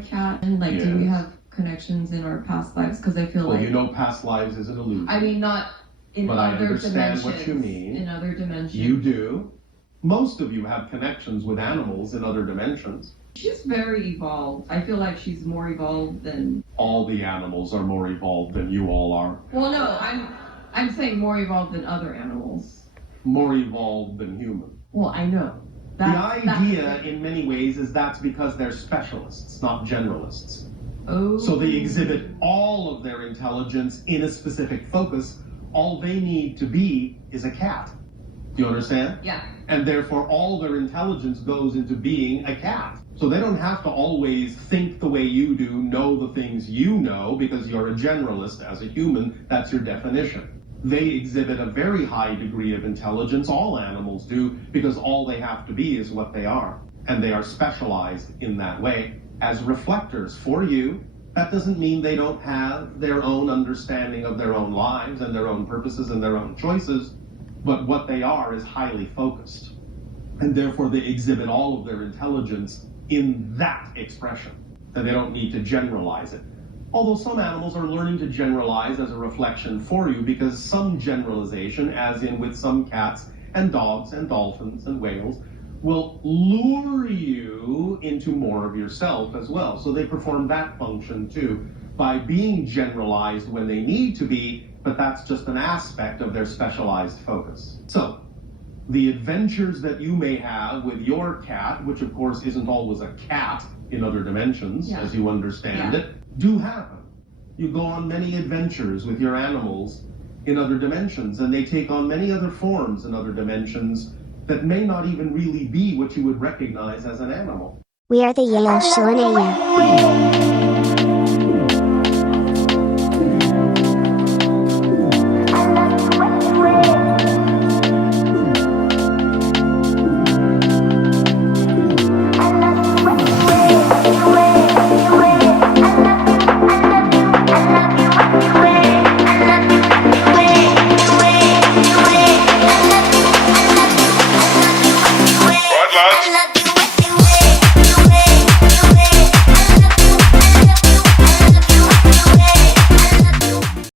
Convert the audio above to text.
cat? And like, do we have connections in our past lives? Because I feel Well, you know past lives is an illusion. I mean, not in but other I understand dimensions. what you mean. In other dimensions. You do. Most of you have connections with animals in other dimensions. She's very evolved. I feel like she's more evolved than... All the animals are more evolved than you all are. Well, no, I'm saying more evolved than other animals. More evolved than human. Well, I know. The idea, in many ways, is that's because they're specialists, not generalists. Oh. So they exhibit all of their intelligence in a specific focus. All they need to be is a cat. Do you understand? Yeah. And therefore, all their intelligence goes into being a cat. So they don't have to always think the way you do, know the things you know, because you're a generalist as a human. That's your definition. They exhibit a very high degree of intelligence. All animals do, because all they have to be is what they are. And they are specialized in that way as reflectors for you. That doesn't mean they don't have their own understanding of their own lives and their own purposes and their own choices, but what they are is highly focused. And therefore they exhibit all of their intelligence in that expression, and they don't need to generalize it. Although some animals are learning to generalize as a reflection for you, because some generalization, as in with some cats and dogs and dolphins and whales, will lure you into more of yourself as well. So they perform that function too, by being generalized when they need to be, but that's just an aspect of their specialized focus. So, the adventures that you may have with your cat, which of course isn't always a cat in other dimensions, as you understand it, do happen. You go on many adventures with your animals in other dimensions, and they take on many other forms in other dimensions that may not even really be what you would recognize as an animal. We are the Yale Shonaya.